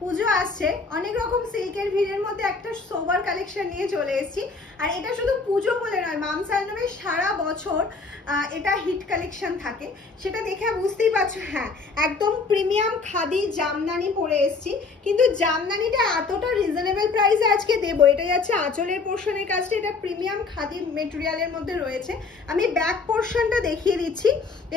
পুজো আসছে, অনেক রকম সিল্কের ভিড়ের মধ্যে একটা সোবার কালেকশন নিয়ে চলে এসেছি। আর এটা শুধু পুজো বলে নয়, মামস হ্যান্ডলুমের সারা বছর এটা হিট কালেকশন থাকে, সেটা দেখে বুঝতেই পারছো। হ্যাঁ, একদম প্রিমিয়াম খাদি জামদানি পরে এসেছি, কিন্তু জামদানিটা এতটা রিজনেবল প্রাইসে আজকে দেবো। এটা যাচ্ছে আঁচলের পোর্শনের কাজটা, এটা প্রিমিয়াম খাদি মেটেরিয়ালের মধ্যে রয়েছে। আমি ব্যাক পোর্শনটা দেখিয়ে দিচ্ছি।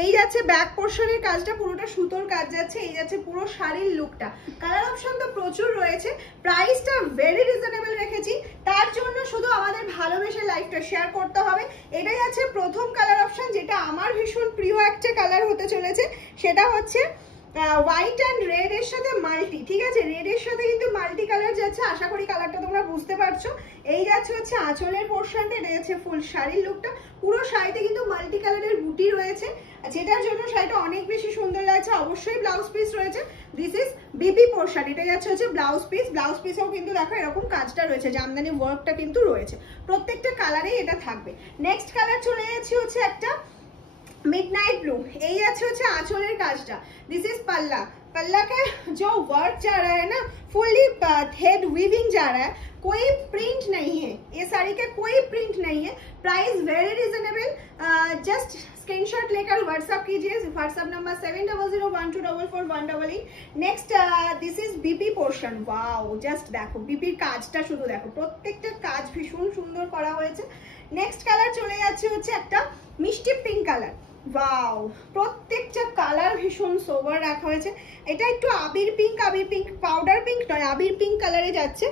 এই যাচ্ছে ব্যাক পোর্শনের কাজটা, পুরোটা সুতোর কাজ যাচ্ছে। এই যাচ্ছে পুরো শাড়ির লুকটা। কালার অপশন তো প্রচুর রয়েছে, প্রাইসটা ভেরি রিজনেবল রেখেছি, তার জন্য শুধু আমাদের ভালোবেসে লাইভটা শেয়ার করতে হবে। এটাই আছে প্রথম কালার অপশন, যেটা আমার ভীষণ প্রিয় একটা কালার হতে চলেছে। সেটা হচ্ছে হোয়াইট অ্যান্ড রেড এর সাথে মাল্টি, ঠিক আছে, রেড এর সাথে কিন্তু মাল্টি কালার যাচ্ছে। আশা করি কালারটা তোমরা বুঝতে পারছো। এই যাচ্ছে হচ্ছে আঁচলের পোর্শনটা, এটা যাচ্ছে ফুল শাড়ির লুকটা। পুরো শাড়িতে কিন্তু মাল্টি কালারের বুটি রয়েছে, যেটার জন্য শাড়িটা অনেক বেশি সুন্দর লাগছে। অবশ্যই ব্লাউজ পিস রয়েছে। দিস ইজ বিপি পোর্শন, এটা যাচ্ছে হচ্ছে ব্লাউজ পিস। ব্লাউজ পিসেও কিন্তু দেখো এরকম কাজটা রয়েছে, জামদানি ওয়ার্কটা কিন্তু রয়েছে। প্রত্যেকটা কালারেই এটা থাকবে। নেক্সট কালার চলে যাচ্ছে হচ্ছে একটা मिडनाइट ब्लू। यही আছে হচ্ছে আঁচলের কাজটা। दिस इज पल्ला। पल्ला का जो वर्क जा रहा है ना, फुल्ली थ्रेड वीविंग जा रहा है, कोई प्रिंट नहीं है, ये साड़ी का कोई प्रिंट नहीं है। Price very reasonable. Just screenshot लेकर व्हाट्सएप कीजिए। WhatsApp number 7001244188। Next this is BP portion. Wow, just দেখো বিপির কাজটা, শুধু দেখো প্রত্যেকটা কাজ ভীষণ সুন্দর করা হয়েছে। নেক্সট কালার চলে যাচ্ছে হচ্ছে একটা মিষ্টি পিঙ্ক কালার। ওয়াও, প্রত্যেকটা কালার ভীষণ সোবার রাখা হয়েছে। এটা একটু আবির পিঙ্ক, পাউডার পিঙ্ক নয়, আবির পিঙ্ক কালারে যাচ্ছে।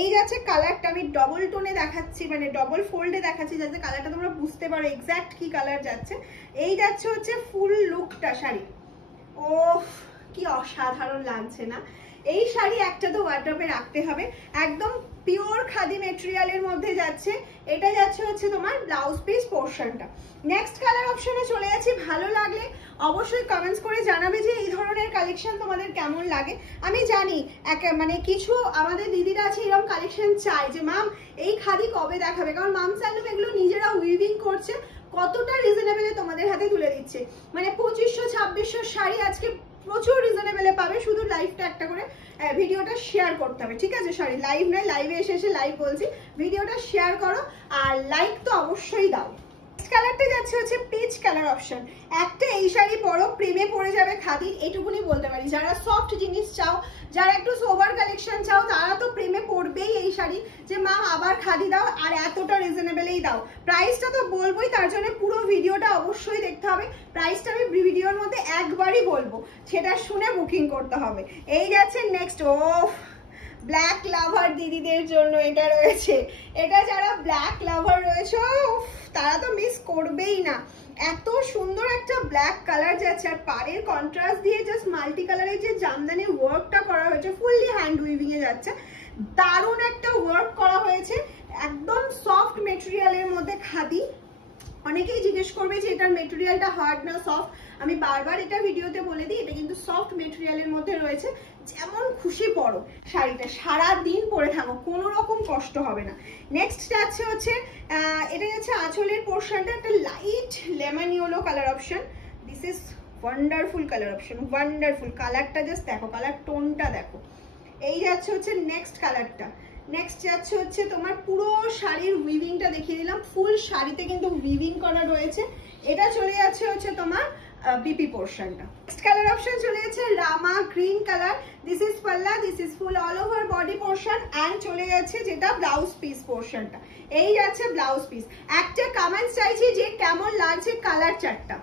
এই যাচ্ছে কালারটা, আমি ডবল টোনে দেখাচ্ছি, মানে ডবল ফোল্ডে দেখাচ্ছি, যাতে কালারটা তোমরা বুঝতে পারো এক্স্যাক্ট কি কালার যাচ্ছে। এই যাচ্ছে হচ্ছে ফুল লুকটা শাড়ি। ওফ, কি অসাধারণ লাগছে না? এই শাড়ি একটা তো ওয়ার্ড্রপে রাখতে হবে। একদম পিওর খাদি মেটেরিয়ালের মধ্যে যাচ্ছে। এটা যাচ্ছে হচ্ছে তোমার ব্লাউজ পিস পোর্শনটা। নেক্সট কালার অপশনে চলে যাচ্ছি। ভালো লাগলে অবশ্যই কমেন্টস করে জানাবে যে এই ধরনের কালেকশন তোমাদের কেমন লাগে। আমি জানি মানে কিছু আমাদের দিদিরা আছে এরকম কালেকশন চায় যে মাম এই খাদি কবে দেখাবে, কারণ মামস হ্যান্ডলুম এগুলো নিজেরা উইভিং করছে, কতটা রিজনেবলে তোমাদের হাতে তুলে দিচ্ছে। মানে 2500-2600 শাড়ি আজকে প্রচুর রিজনেবলে পাবে। শুধু লাইভটা একটা করে ভিডিওটা শেয়ার করতে হবে, ঠিক আছে? সরি, লাইভ নয়, লাইভে এসে লাইভ বলছি। ভিডিওটা শেয়ার করো আর লাইক তো অবশ্যই দাও। কালারটা যাচ্ছে হচ্ছে পিচ কালার অপশন। একটা এই শাড়ি পরো, প্রেমে পড়ে যাবে খাদির, এইটুকুনি বলতে পারি। যারা সফট জিনিস চাও, যারা একটু সোবার কালেকশন চাও, তারা তো প্রেমে পড়বেই এই শাড়ি, যে মা আবার খাদি দাও আর এতটা রিজনেবলেই দাও। প্রাইসটা তো বলবোই, তার জন্য পুরো ভিডিওটা অবশ্যই দেখতে হবে। প্রাইসটা আমি ভিডিওর মধ্যে একবারই বলবো, সেটা শুনে বুকিং করতে হবে। এই যাচ্ছে নেক্সট। ও, ব্ল্যাক লাভার দিদিদের জন্য এটা রয়েছে। এটা যারা ব্ল্যাক লাভার রয়েছে তারা তো মিস করবেই না। এত সুন্দর একটা ব্ল্যাক কালার যাচ্ছে, আর পাড়ের কন্ট্রাস্ট দিয়ে জাস্ট মাল্টি কালারের যে জামদানি ওয়ার্কটা করা হয়েছে, ফুললি হ্যান্ড উইভিং এ যাচ্ছে। দারুণ একটা ওয়ার্ক করা হয়েছে, একদম সফট মেটেরিয়ালের মধ্যে খাদি। অনেকেই জিজ্ঞেস করবে যে এটার মেটেরিয়ালটা হার্ড না সফট। আমি বারবার এটা ভিডিওতে বলে দিই, এটা কিন্তু সফট মেটেরিয়ালের মধ্যে রয়েছে। যেমন খুশি পরো শাড়িটা, সারা দিন পরে থাকো, কোনো রকম কষ্ট হবে না। নেক্সট যাচ্ছে হচ্ছে এটা যাচ্ছে আঁচলের পোর্শনটা, একটা light lemon yellow colour option. This is wonderful colour option, wonderful. কালারটা জাস্ট দেখো, কালার টোনটা দেখো। এই যাচ্ছে হচ্ছে নেক্সট কালারটা। নেক্সট যাচ্ছে হচ্ছে তোমার পুরো শাড়ির উইভিংটা দেখিয়ে দিলাম, ফুল শাড়িতে কিন্তু উইভিং করা রয়েছে। এটা চলে যাচ্ছে হচ্ছে তোমার বিপি পোর্শনটা। নেক্সট কালার অপশন চলে যাচ্ছে Rama green colour. This is পাল্লা, this is full all over body portion, and চলে যাচ্ছে যেটা ব্লাউজ পিস পোর্শনটা। এই যাচ্ছে ব্লাউজ পিস। একটা কমেন্টস চাইছি যে কেমন লাগছে কালার চার্টটা।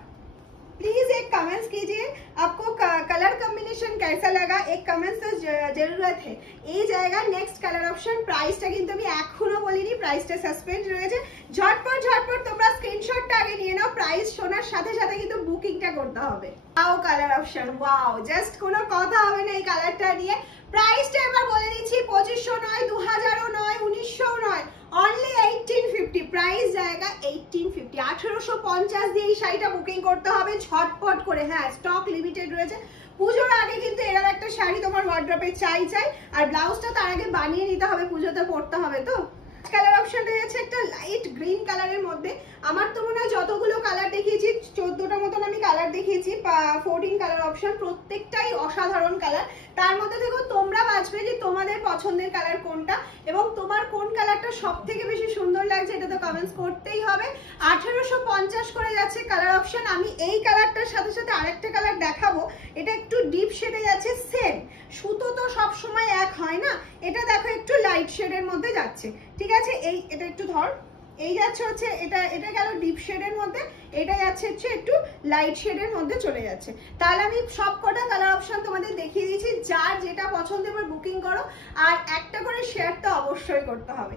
प्लीज एक कमेंट्स कीजिए, आपको कलर कॉम्बिनेशन कैसा लगा, एक कमेंट्स तो जरूरत है। এই জায়গা নেক্সট কালার অপশন। প্রাইসটা কিন্তু আমি এখনো বলিনি, প্রাইসটা সাসপেন্ড রয়েছে। ঝটপট তোমরা স্ক্রিনশটটা আগে নিয়ে নাও, প্রাইস শোনার সাথে সাথে কিন্তু বুকিংটা করতে হবে। Wow colour option, wow, just কোনো কথা হবে না এই কালারটা নিয়ে। প্রাইসটা এবার বলে দিচ্ছি, 2500 নয়, 2000ও নয়, 1900ও নয়, অনলি 1850। প্রাইস জায়গা 1850। 1850 দিয়ে এই শাড়িটা বুকিং করতে হবে ঝটপট করে। হ্যাঁ, স্টক লিমিটেড রয়েছে। পুজোর আগে কিন্তু এরকম একটা শাড়ি তোমার ওয়ার্ড্রপে চাই। আর ব্লাউজটা তার আগে বানিয়ে নিতে হবে, পুজোতে পরতে হবে। তো কালার অপশনটা যাচ্ছে একটা লাইট গ্রিন কালারের মধ্যে। আমার তো মনে হয় যতগুলো কালার দেখিয়েছি, 14টা মতন আমি কালার দেখিয়েছি, 14 কালার অপশন, প্রত্যেকটাই অসাধারণ কালার। তার মধ্যে দেখো তোমরা বাঁচবে তোমাদের পছন্দের কালার কোনটা এবং তোমার কোন কালারটা সব থেকে বেশি সুন্দর লাগছে এটা তো কমেন্টস করতেই হবে। 1850 করে যাচ্ছে কালার অপশন। আমি এই কালারটার সাথে সাথে আরেকটা কালার দেখাবো, এটা একটু ডিপ শেডে যাচ্ছে। সেম সুতো তো সব সময় এক হয় না, এটা দেখো একটু লাইট শেডের মধ্যে যাচ্ছে, ঠিক আছে। এটা একটু ধর, এই যাচ্ছে হচ্ছে এটা গেল ডিপ শেডের মধ্যে, এটা যাচ্ছে হচ্ছে একটু লাইট শেডের মধ্যে চলে যাচ্ছে। তাহলে আমি সব কটা কালার অপশন তোমাদের দেখিয়ে দিয়েছি, যার যেটা পছন্দ এবার বুকিং করো। আর একটা করে শেয়ার তো অবশ্যই করতে হবে।